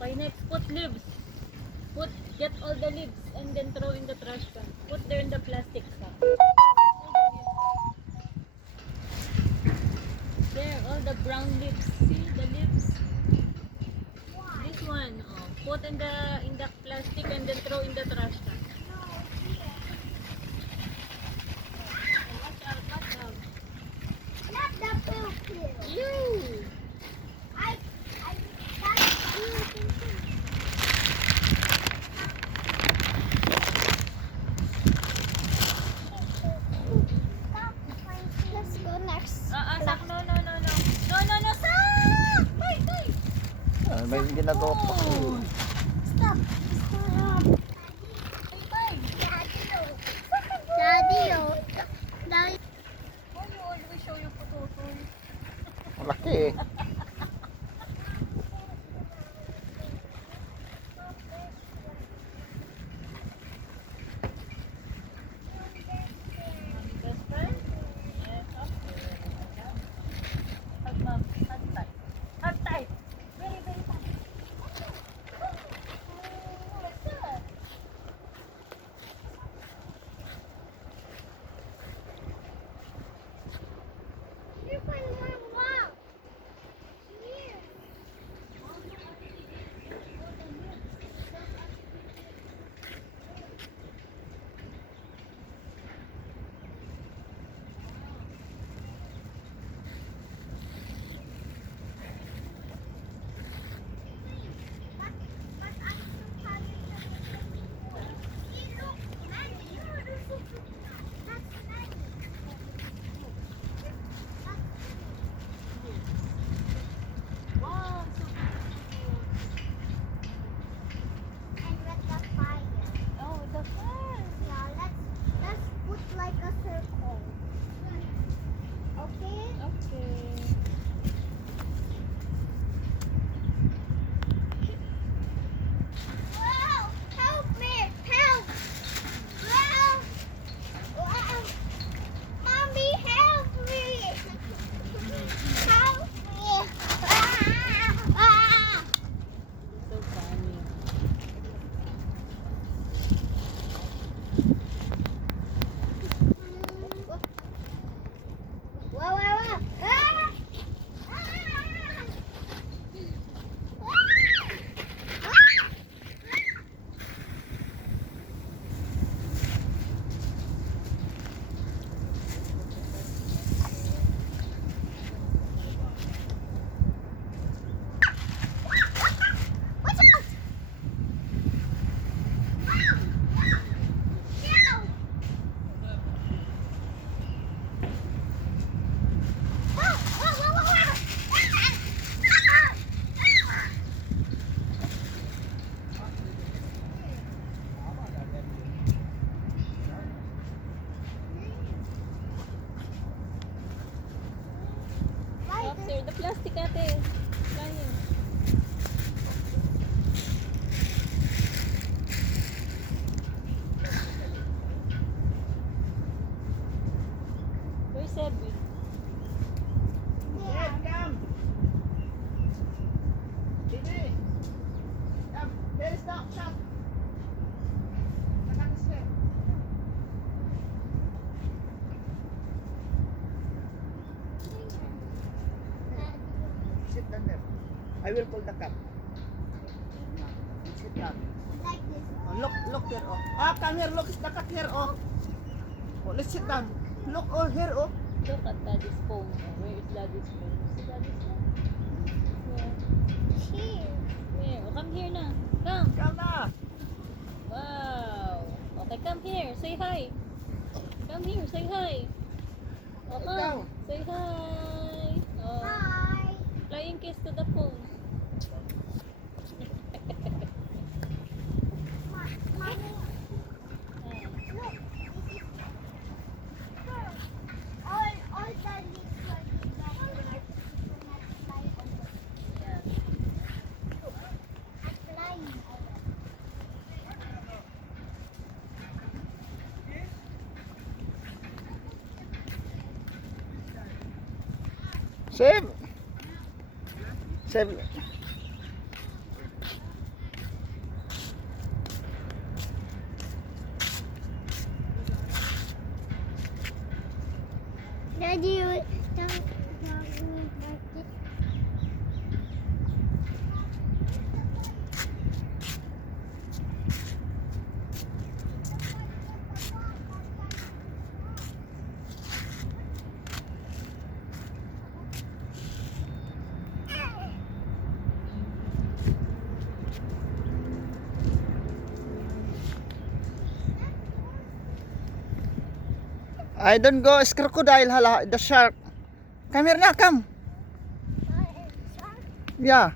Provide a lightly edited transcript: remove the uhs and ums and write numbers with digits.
Okay, next, put leaves. Get all the leaves and then throw in the trash can. Put there in the plastic sack. There, all the brown leaves. See the leaves? This one, oh, put in the plastic and then throw in the trash can. Watch out, watch out. Not the poo-poo. You! That's you. Let's go next. Sak, no, sak! Wait. May ginagawa pa. Oh. Stop. Stop. Bye. Daddy, oh. Daddy. Why you always show your photo? Malaki eh. Best friend? Yes, okay. Hug mom. Hug tight. Hug tight. Very, very tight. What's that? Here's my mom. Here. Wow, so beautiful. And with the fire. Oh, the fun. Yeah, let's put like a circle. Okay? Okay. Wow! Help me! Help! Wow! Wow! Mommy, help me! Help me! Ah! So funny. Wow, wow, wow! Ah! Watch out! Up there, the plastic ate. Flying. Where's Edwin? Come. Didi. Come. Here, stop. Stop. Sit down there. I will pull the cup. Sit down. Like this. Oh, look there. Oh. Come here. Look, the cup here. Oh. Let's sit down. Look, here. Oh. Look at Daddy's phone. Where is Daddy's phone? See Daddy's phone? Where? Here. Where? Oh, come here na. Come. Come na. Wow. Okay, come here. Say hi. Come here. Say hi. Oh, come. Ikaw. Say hi. Oh. Hi. Flying kiss to the phone. Mommy. Ah. Look, this is first. All the leaves are like not fly on the Yeah. I'm flying on it. Save. Save. I don't go. It's crocodile, hala. The shark. Come here na, come. Shark. Yeah.